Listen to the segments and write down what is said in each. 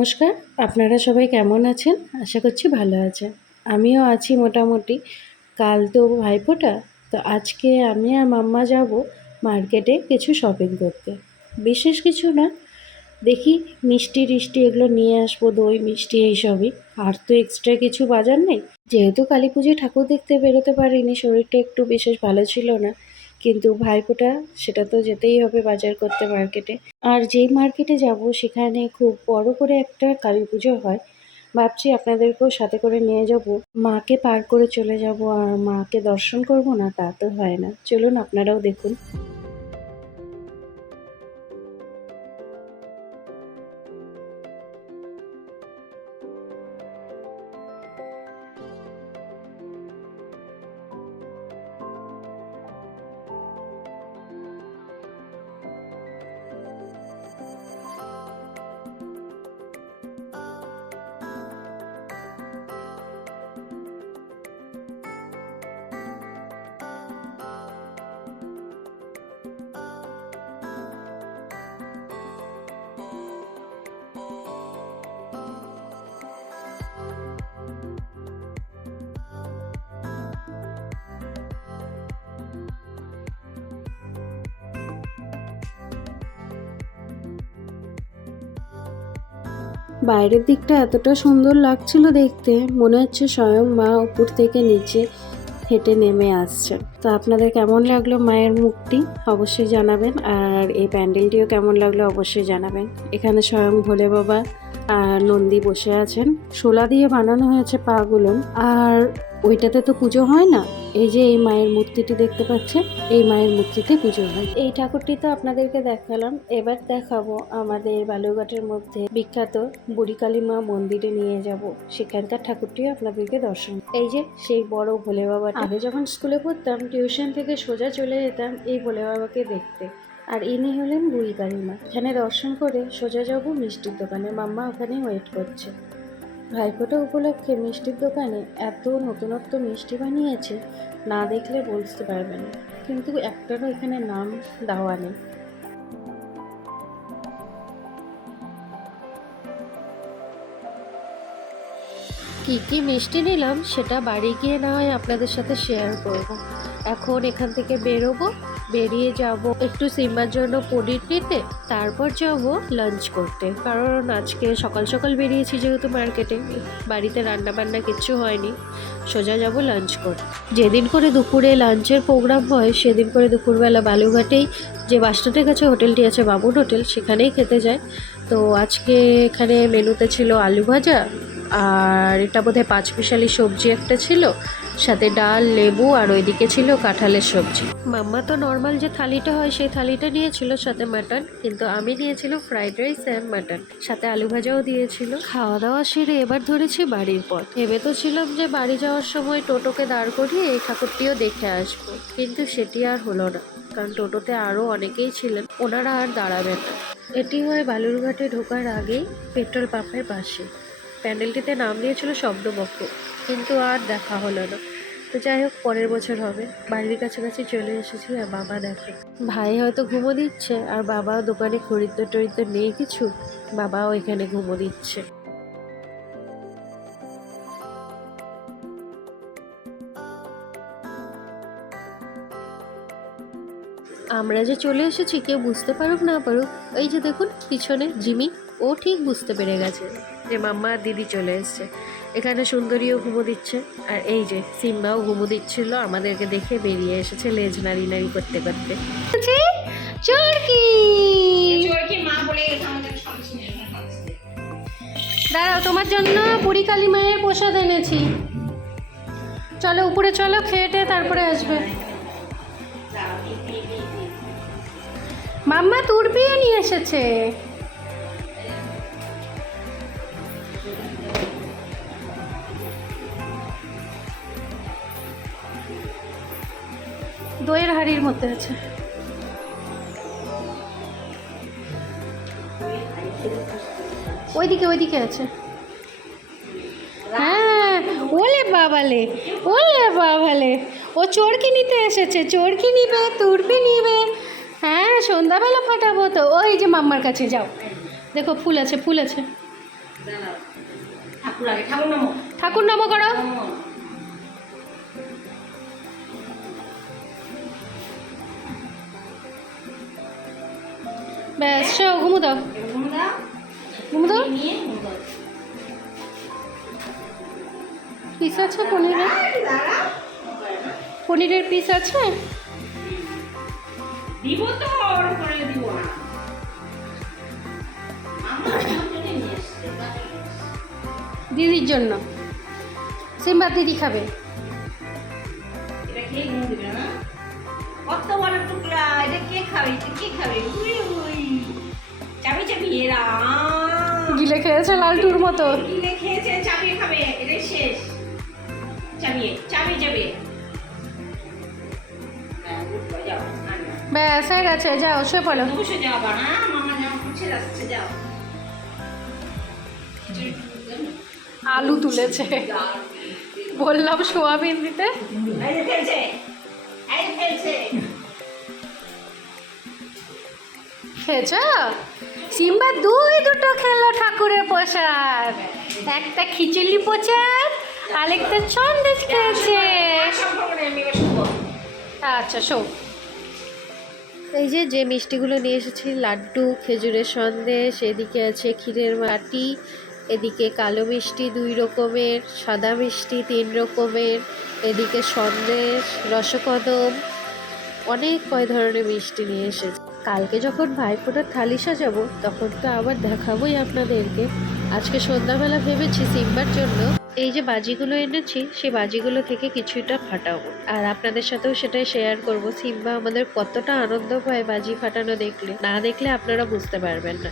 নমস্কার, আপনারা সবাই কেমন আছেন? আশা করছি ভালো আছেন। আমিও আছি মোটামুটি। কাল তো ভাইফোঁটা, তো আজকে আমি আর মাম্মা যাব মার্কেটে কিছু শপিং করতে। বিশেষ কিছু না, দেখি মিষ্টি টিষ্টি এগুলো নিয়ে আসব, দই, মিষ্টি এইসবই। আর তো এক্সট্রা কিছু বাজার নেই। যেহেতু কালী পুজোয় ঠাকুর দেখতে বেরোতে পারিনি, শরীরটা একটু বিশেষ ভালো ছিল না। কিন্তু ভাইফোঁটা সেটা তো যেতেই হবে বাজার করতে মার্কেটে। আর যেই মার্কেটে যাব, সেখানে খুব বড় করে একটা কালী পুজো হয়। ভাবছি আপনাদেরকেও সাথে করে নিয়ে যাব। মাকে পার করে চলে যাব, আর মাকে দর্শন করব না, তা তো হয় না। চলুন, আপনারাও দেখুন। বাইরের দিকটা এতটা সুন্দর লাগছিল দেখতে, মনে হচ্ছে স্বয়ং মা উপর থেকে নিচে হেঁটে নেমে আসছে। তো আপনাদের কেমন লাগল মায়ের মুখটি? অবশ্যই জানাবেন, আর এই প্যান্ডেলটিও কেমন লাগল অবশ্যই জানাবেন। এখানে স্বয়ং ভোলে বাবা আর নন্দী বসে আছেন। শোলা দিয়ে বানানো হয়েছে পাগুলো, আর ওইটাতে তো পুজো হয় না? এই যে এই মায়ের মূর্তিটি দেখতে পাচ্ছেন, এই মায়ের মূর্তিতে পুজো হয়। এই ঠাকুরটি তো আপনাদেরকে দেখালাম, এবার দেখাবো আমাদের বালুরঘাটের মধ্যে বিখ্যাত বুড়িকালী মা মন্দিরে নিয়ে যাব। সেখানকার ঠাকুরটিও আপনাদেরকে দর্শন এই যে সেই বড় ভোলে বাবা আগে যখন স্কুলে পড়তাম, টিউশন থেকে সোজা চলে যেতাম এই ভোলে বাবাকে দেখতে। আর ইনি হলেন বুড়ি কালিমা এখানে দর্শন করে সোজা যাব মিষ্টির দোকানে। মাম্মা ওখানে ওয়েট করছে। ভাইফোঁটা উপলক্ষে মিষ্টির দোকানে এত নতুনত্ব মিষ্টি বানিয়েছে, না দেখলে বুঝতে পারবেন কিন্তু একটারও এখানে নাম দেওয়া নেই কী কী মিষ্টি নিলাম, সেটা বাড়ি গিয়ে না হয় আপনাদের সাথে শেয়ার করব। এখন এখান থেকে বেরোবো বেরিয়ে যাব। একটু সিম্বার জন্য পনির নিতে, তারপর যাব লাঞ্চ করতে। কারণ আজকে সকাল সকাল বেরিয়েছি যেহেতু মার্কেটে বাড়িতে রান্না বান্না কিচ্ছু হয়নি। সোজা যাব লাঞ্চ করতে। যেদিন করে দুপুরে লাঞ্চের প্রোগ্রাম হয়, সেদিন করে দুপুরবেলা বালুঘাটেই যে বাসস্ট্যান্ডের কাছে হোটেলটি আছে বাবুন হোটেল, সেখানেই খেতে যায়। তো আজকে এখানে মেনুতে ছিল আলু ভাজা, আর এটা বোধহয় পাঁচ মিশালি সবজি একটা ছিল। সাথে ডাল, লেবু আর ওইদিকে ছিল কাঁঠালের সবজি। মাম্মা তো নর্মাল যে থালিটা হয়, সেই থালিটা নিয়েছিল সাথে মাটন কিন্তু আমি নিয়েছিল ফ্রাইড রাইস অ্যান্ড মাটন সাথে আলু ভাজাও দিয়েছিল। খাওয়া দাওয়া সেরে এবার ধরেছি বাড়ির পথ। ভেবে তো ছিলাম যে বাড়ি যাওয়ার সময় টোটোকে দাঁড় করিয়ে এই ঠাকুরটিও দেখে আসব। কিন্তু সেটি আর হলো না, কারণ টোটোতে আরও অনেকেই ছিলেন, ওনারা আর দাঁড়াবেন না। এটি হয় বালুরঘাটে ঢোকার আগেই পেট্রোল পাম্পের পাশে। প্যান্ডেলটিতে নাম দিয়েছিল শব্দবক্ষ কিন্তু আর দেখা হলো না। তো যাই হোক, পরের বছর হবে। বাড়ির কাছাকাছি চলে এসেছি আর বাবা দেখে। ভাই হয়তো ঘুমো দিচ্ছে, আর বাবাও দোকানে খরিদ্দার টরিদ্দার নেই কিছু, বাবাও এখানে ঘুমো দিচ্ছে। আমরা যে চলে এসেছি, কেউ বুঝতে পারুক না পারুক, এই যে দেখুন, পিছনে জিমি, ও ঠিক বুঝতে পেরে গেছে যে মাম্মা আর দিদি চলে এসছে। এখানে সুন্দরীও ঘুমো দিচ্ছে। আর এই যে সিম্বাও ঘুমো দিচ্ছিল আমাদেরকে দেখে বেরিয়ে এসেছে লেজ নাড়ি নাড়ি করতে করতে। চরকি দাঁড়াও তোমার জন্য পুরী কালী মায়ের প্রসাদ এনেছি। চলো উপরে চলো খেয়ে তারপরে আসবে। মাম্মা তুরপিও নিয়ে এসেছে। দইয়ের হাড়ির মধ্যে আছে। ওইদিকে ওইদিকে আছে। হ্যাঁ ওলে বাবালে ওলে বাবালে। ও চোরকি নিতে এসেছে চোরকি নিবে তুরপি নিবে। হ্যাঁ সন্ধ্যাবেলা ফাটাবো তো। ওই যে মাম্মার কাছে যাও। দেখো ফুল আছে ফুল আছে। ঠাকুর নামো। ঠাকুর নাম করো। ঘুমু দাও ঘুম দাও পিস আছে পনিরের? পনিরের পিস আছে? দিব তো করে দিব না। দিদির জন্য। সিম্বা দিদি খাবে। এটা খেয়ে ঘুম দিবে না? কত বড় টুকরা এটা কে খাবে এটা কে খাবে? চাবি চাবি এরা গিলে খেয়েছে লালটুর মতো। গিলে খেয়েছে খাবে এটা শেষ। চাবি চাবি। ব্যাস হয়ে গেছে যাও শুয়ে পড়ো। বসে যাও মামা যাও যাচ্ছে যাও। আলু তুলেছে। বললাম সোয়াবিন দিতে। খেয়েছ? সিম্বা দুই দুটো খেলো ঠাকুরের প্রসাদ। একটা খিচুড়ি প্রসাদ, আরেকটা সন্দেশ খেয়েছে। আচ্ছা শো এই যে যে মিষ্টিগুলো নিয়ে এসেছি, লাড্ডু, খেজুরের সন্দেশ, এদিকে আছে ক্ষীরের মাটি এদিকে কালো মিষ্টি দুই রকমের, সাদা মিষ্টি তিন রকমের, এদিকে সন্দেশ রসকদম অনেক কয় ধরনের মিষ্টি নিয়ে এসেছি। কালকে যখন ভাইফোঁটার থালি সাজাবো, তখন তো আবার দেখাবোই আপনাদেরকে। আজকে সন্ধ্যাবেলা ভেবেছি সিম্বার জন্য এই যে বাজিগুলো এনেছি, সেই বাজিগুলো থেকে কিছুটা ফাটাবো। আর আপনাদের সাথেও সেটাই শেয়ার করব। সিম্বা আমাদের কতটা আনন্দ পায় বাজি ফাটানো দেখলে। না দেখলে আপনারা বুঝতে পারবেন না।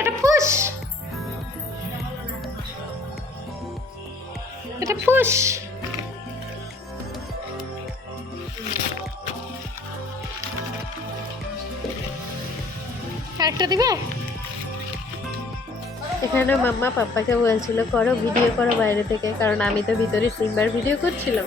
এটা এটা ফুস আরেকটা দিবে? এখানে মাম্মা পাপ্পাকে বলছিল করো ভিডিও করো বাইরে থেকে। কারণ আমি তো ভিতরে তিনবার ভিডিও করছিলাম।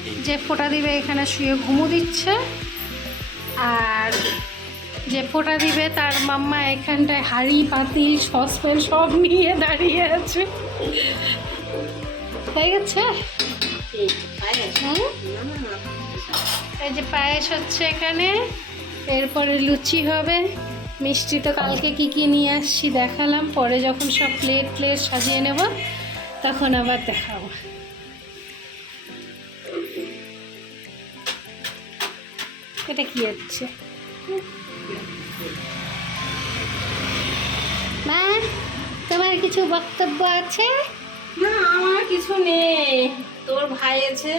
যে ফোঁটা দিবে এখানে শুয়ে ঘুমু দিচ্ছে। আর যে ফোঁটা দিবে তার মাম্মা এখানটায় হাড়ি পাতিল সসপ্যান সব নিয়ে দাঁড়িয়ে আছে। হয়ে গেছে এই যে পায়েস হচ্ছে এখানে। এরপরে লুচি হবে। মিষ্টি তো কালকে কি কি নিয়ে আসছি দেখালাম। পরে যখন সব প্লেট প্লেট সাজিয়ে নেব, তখন আবার দেখাবো। এটা কি হচ্ছে? মা, তোমার কিছু বক্তব্য আছে? না, আমার কিছু নেই। তোর ভাই আছে,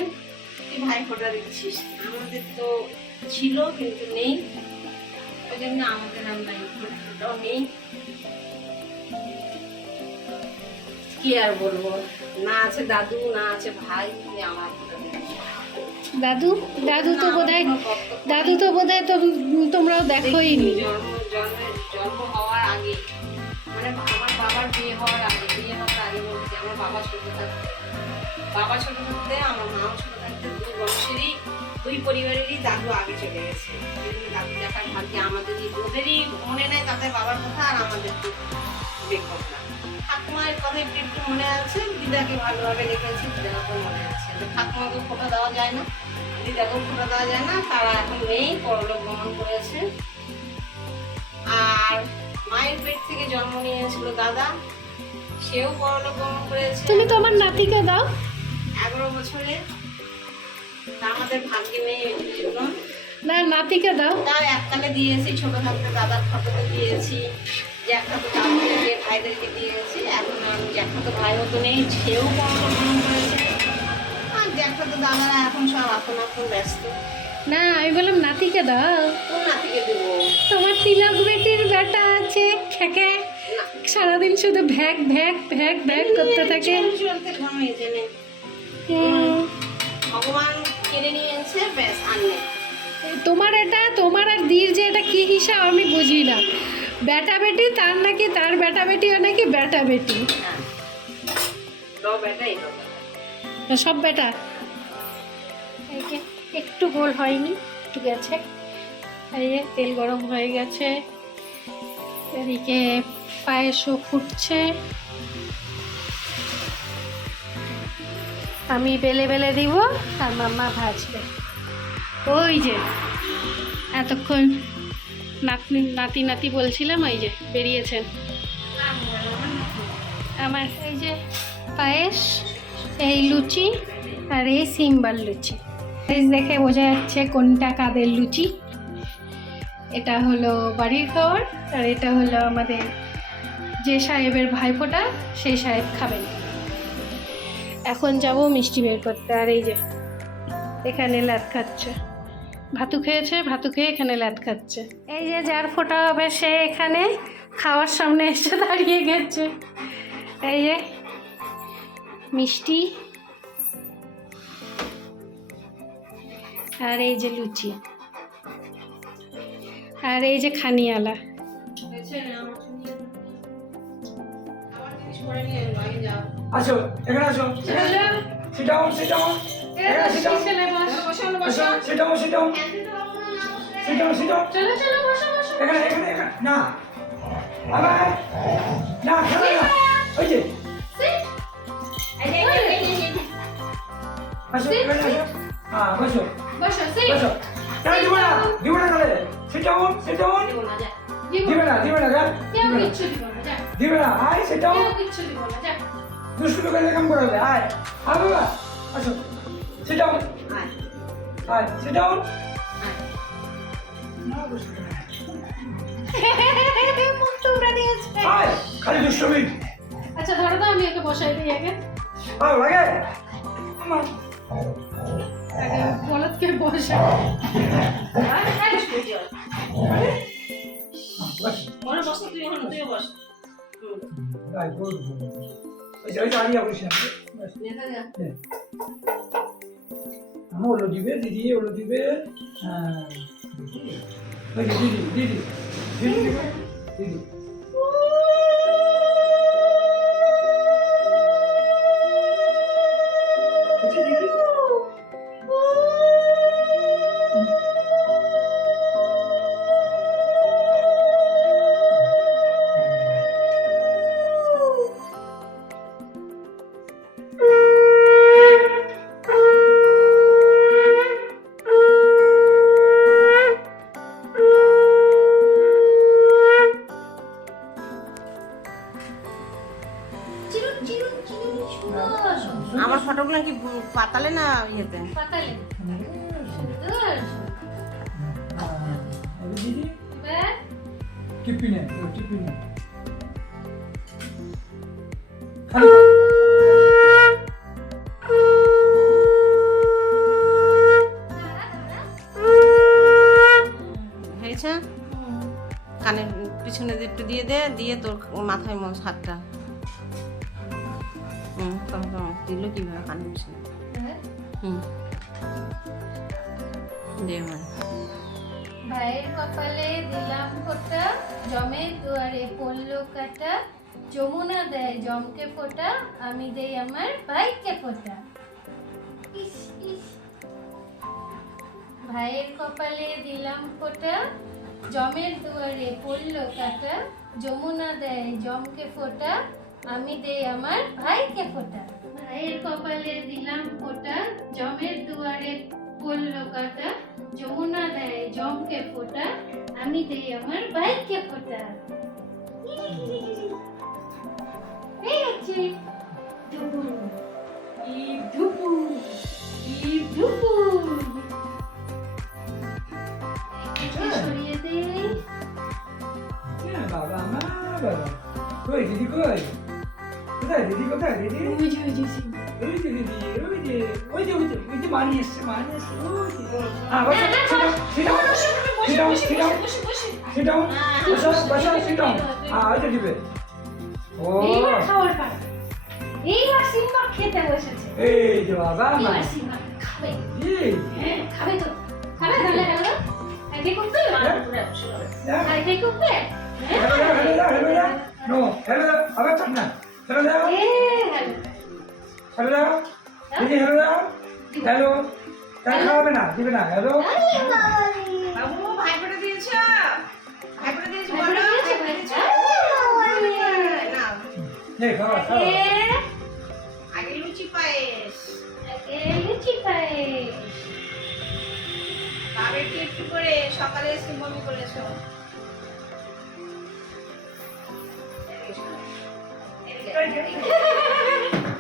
তুই ভাই ফোটা দিচ্ছিস। আমাদের তো ছিল, কিন্তু নেই। ওই জন্য আমাদের এই ফোটাও নেই। কি আর বলব? না আছে দাদু, না আছে ভাই আমার। দাদু দাদু তো না, বোধ হয় আমার কোনো বক্তব্য দাদু তো বোধ হয় তোমরাও দেখোই নি। জন্ম হওয়ার মানে আমার বাবার হওয়ার আগে বিয়ে হওয়ার আগে আমার বাবা আমার দুই পরিবারেরই দাদু আগে চলে গেছে। দাদু দেখার ভাগ্যে আমাদের এই ওদেরই মনে নেই তাতে বাবার কথা আর আমাদের দেখব না ঠাকুমার কথা একটু একটু মনে আছে? দিদাকে ভালোভাবে রেখেছি দিদাকে মনে আছে। ঠাকুমাকে ফোটা দেওয়া যায় না দিদাকেও ফোটা দেওয়া যায় না তারা এখন নেই পরলোক গমন করেছে। আর মায়ের পেট থেকে জন্ম নিয়েছিল দাদা সেও পরলোক গমন করেছে। তুমি তো আমার নাতিকে দাও। এগারো বছরে। আমাদের ভাগ্যে নেই না নাতিকে দাও। তার এককালে দিয়েছি ছোট থাকতে দাদার ফটোতে দিয়েছি। জ্যাঠাতো দাদুদেরকে ভাইদেরকে দিয়েছি। এখন জ্যাঠাতো ভাইও তো নেই সেও পরলোক গমন করেছে আর জ্যাঠাতো দাদারা এখন সব আপন আপন ব্যস্ত। না আমি বললাম নাতিকে দাও। কোন নাতিকে দেবো? তোমার তিলক বেটির বেটা আছে খেকে সারাদিন শুধু ভ্যাক ভ্যাক ভ্যাক ভ্যাক করতে থাকে। ভগবান কেড়ে নিয়েছে ব্যাস তোমার এটা তোমার আর দির যে এটা কি হিসাব আমি বুঝি না। বেটা বেটি, তার নাকি, তার বেটা বেটিও নাকি বেটা বেটি? বেটা। সব বেটা একটু গোল হয়নি ঠিক আছে এই তেল গরম হয়ে গেছে। এদিকে পায়েসও ফুটছে। আমি বেলে বেলে দিব, আর মাম্মা ভাজবে। ওই যে, এতক্ষণ নাতনি, নাতি নাতি বলছিলাম ওই যে বেরিয়েছেন। আমার এই যে পায়েস, এই লুচি আর এই সিম্বার লুচি। দেখে বোঝা যাচ্ছে কোনটা কাদের লুচি। এটা হলো বাড়ির খাবার আর এটা হলো আমাদের যে সাহেবের ভাইফোঁটা, সেই সাহেব খাবেন। এখন যাব মিষ্টি বের করতে। আর এই যে, এখানে ল্যাদ খাচ্ছে। ভাতু খেয়েছে ভাতু খেয়ে এখানে ল্যাদ খাচ্ছে। এই যে যার ফোটা হবে সে এখানে খাওয়ার সামনে এসে দাঁড়িয়ে গেছে। এই যে মিষ্টি। আর এই যে লুচি। আর এই যে খানিয়ালা। আসো এখানে আসো সিট ডাউন সিট ডাউন বসো, বসো, বসো। বসো। বসো না আবার না। ওই যে। আসো হ্যাঁ বসো। বসো বসো। তাহলে দিব না। দিব না তাহলে। সিট ডাউন সিট ডাউন দেবো না। দিবে না। যা। দিবে না। আয় সিট ডাউন কেউ কিচ্ছু দিব না যা। দুষ্টু করে কাম করে হবে আয়। আয় বাবা। দিয়েছে আয় খালি দুষ্টমি। আচ্ছা ধরো তো আমি ওকে বসাই দিই আগে। ভালো লাগে? আমার আগে বলদকে বসা আর তুই জল। বাস তুই ওখানে, তুইও বস। হুম, আয় বল ওই যে ওই যে আলিয়া বসে আছে। বাস নে, যা, যা। আমি ওলো দিবে দিদি ওলো দিবে হ্যাঁ ওই যে দিদি দিদি দিদি দিবে দিদি পাতালে না ইয়েতে হয়েছে? টিপিনে কানের পিছনে একটু দিয়ে দে দিয়ে তোর মাথায় হাতটা হুম দিল কীভাবে কানে পিছনে? ভাইয়ের কপালে দিলাম ফোঁটা জমের দুয়ারে পড়ল কাটা। যমুনা দেয় জমকে ফোঁটা, আমি দেই আমার ভাইকে ফোটা। ইস। ভাইয়ের কপালে দিলাম ফোঁটা জমের দুয়ারে পড়ল কাটা। যমুনা দেয় জমকে ফোঁটা, আমি দেই আমার ভাইকে ফোঁটা। ভাইয়ের কপালে দিলাম ফোঁটা জমের দুয়ারে পড়ল কাটা যমুনা দেয় জমকে ফোঁটা আমি দেই আমার ভাইকে ফোঁটা। এই হচ্ছে ধুপু ইব ধুপু ইব ধুপু সরিয়ে দেই হ্যাঁ, বাবা মা বাবা। কই দিদি কই? কোথায় দিদি কোথায় দিদি? বুঝি বুঝি এই যে বাবা তো খাবে তাহলে খাবে তো খাইতে করতে খাইতে করতে আবার চাপ না হ্যালো হ্যালো হ্যাঁ? হ্যালো? দিদি হ্যালো? হ্যালো? তাই খাওয়াবে না? দিবে না হ্যালো? বাবু ভাই ফোটা দিয়েছ? লুচি পায়েস। আগে লুচি পায়েস। বাবের কি একটু করে সকালে এসে বমি করেছ।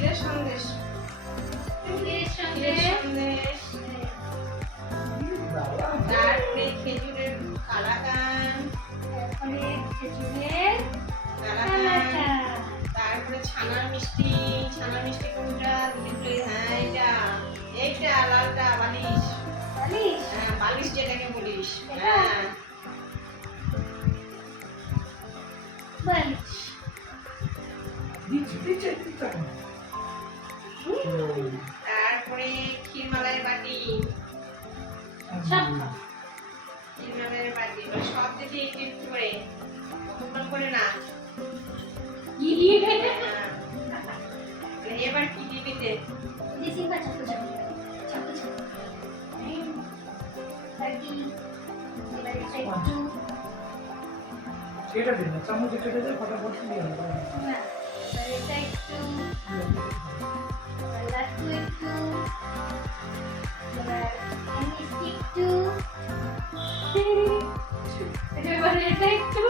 ক্ষীরের সন্দেশ তারপরে খেজুরের কালাকান। খেজুরের কালাকান। তারপরে ছানার মিষ্টি ছানার মিষ্টি কোনটা? বলে হ্যাঁ এটা এইটা লালটা বালিশ। হ্যাঁ বালিশ যেটাকে বলিস? হ্যাঁ। বালিশ। দিচ্ছে দিচ্ছে দিচ্ছে। তারপরে ক্ষীরমালার বাটি। সব ক্ষীরমালার বাটি। সব দিকে একটু একটু করে। অপমান করে না। হ্যাঁ। এবার কি দিবিতে কেটে দিন চামচ কেটে দেয় ফটাফট দিয়ে। aku itu bermistik tuh berdetektif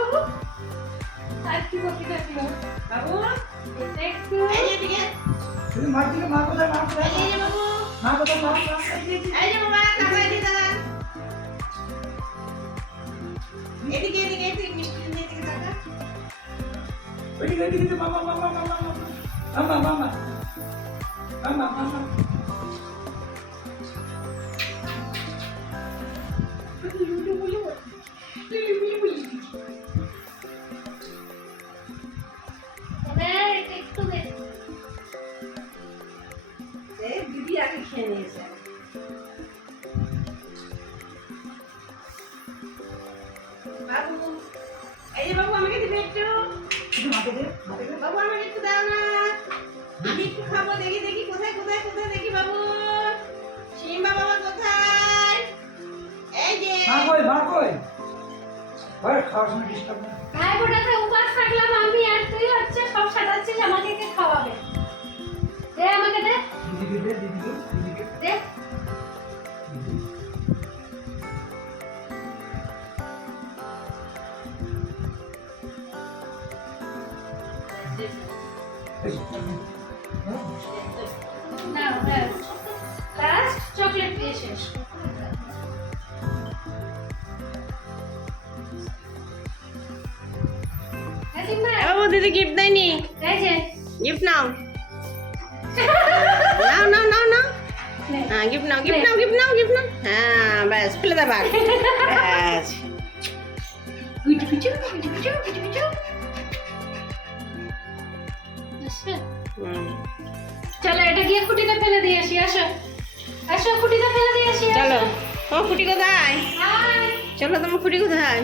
aku kopi kopi kamu detektif ayo tiga ini Aja ke mati ke mati aja ayo Aja mati ke mati Aja ayo mama aja ini tangan ini ini ini miskin ini kita kan ini ini mama mama mama mama mama mama 来，慢慢慢。দিদি gift দেয়নি? Gift নাও। নাও নাও নাও নাও। হ্যাঁ gift নাও gift নাও gift নাও গিফট নাও। হ্যাঁ ব্যাস ফেলে দে বাঘ ব্যাস। চলো এটা গিয়ে খুঁটিতে ফেলে দিয়ে আসি আসো। আসো খুঁটিতে ফেলে দিয়ে আসি চলো। তোমার খুঁটি কোথায়? চলো তোমার খুঁটি কোথায়?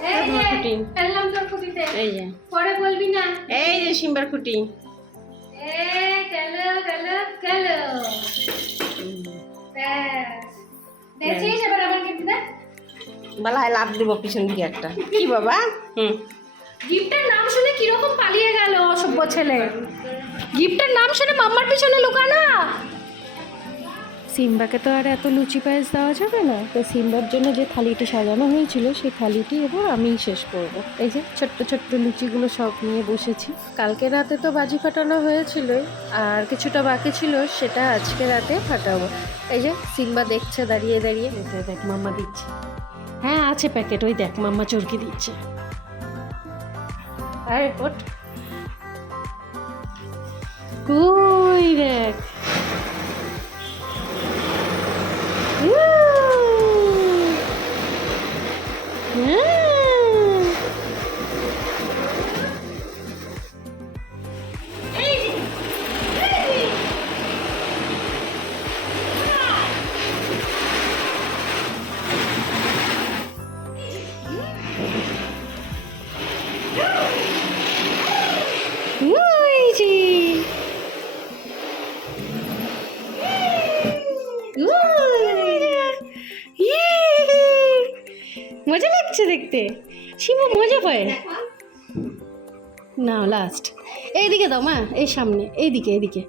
খুঁটি। ফেললাম তোর খুঁটিতে। এই যে। পরে বলবি না। এই যে সিম্বার খুঁটি। এ গেলো গেলো গেলো দেখছিস এবার আমার গিফট দে বেলায় লাভ দিব পিছন দিকে একটা। কি বাবা? হুম। গিফটের নাম শুনে কীরকম পালিয়ে গেল অসভ্য ছেলে। গিফটের নাম শুনে মাম্মার পিছনে লুকানা। সিম্বাকে তো আর এত লুচি পায়েস দেওয়া যাবে না। তো সিম্বার জন্য যে থালিটি সাজানো হয়েছিল, সেই থালিটি এবার আমিই শেষ করব। এই যে ছোট্ট ছোট্ট লুচিগুলো সব নিয়ে বসেছি। কালকে রাতে তো বাজি ফাটানো হয়েছিল, আর কিছুটা বাকি ছিল, সেটা আজকে রাতে ফাটাবো। এই যে সিম্বা দেখছে দাঁড়িয়ে দাঁড়িয়ে। দেখ, মাম্মা দিচ্ছে। হ্যাঁ আছে প্যাকেট, ওই দেখ, মাম্মা চরকি দিচ্ছে। আরে ওই দেখ। হুম লাগছে দেখতে। শিমু, মজা পায় না লাস্ট এইদিকে দাও, মা, এই সামনে, এইদিকে এইদিকে।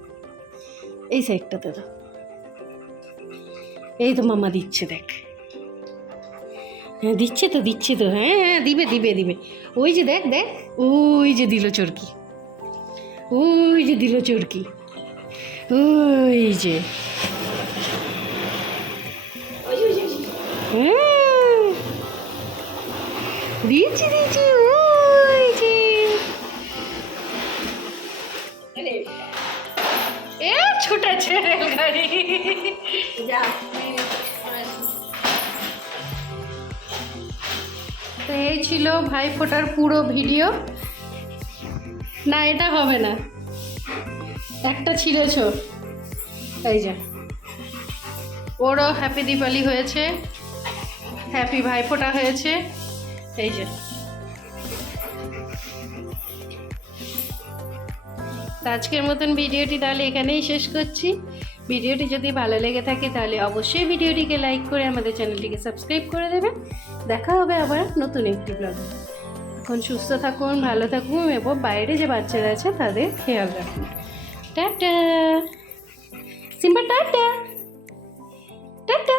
এই সাইডটাতে দাও। এই তো মামা দিচ্ছে, দেখ। হ্যাঁ দিচ্ছে তো দিচ্ছে তো। হ্যাঁ হ্যাঁ দিবে দিবে দিবে। ওই যে দেখ দেখ, ওই যে দিল চরকি। ওই যে দিল চরকি। ওই যে। হুম। দিয়েছি দিয়েছি ওই যে এ ছুটেছে রেলগাড়ি তো এই ছিল ভাই ফোটার পুরো ভিডিও। না এটা হবে না। একটা ছিঁড়েছ। এই যে। ওরও হ্যাপি দিপালি হয়েছে। হ্যাপি ভাইফোঁটা হয়েছে। এই আজকের মতন ভিডিওটি তাহলে এখানেই শেষ করছি। ভিডিওটি যদি ভালো লেগে থাকে তাহলে অবশ্যই ভিডিওটিকে লাইক করে আমাদের চ্যানেলটিকে সাবস্ক্রাইব করে দেবেন দেখা হবে আবার নতুন একটি ব্লগে এখন সুস্থ থাকুন, ভালো থাকুন এবং বাইরে যে বাচ্চারা আছে তাদের খেয়াল রাখুন। টাটা! Simba, tata! টাটা!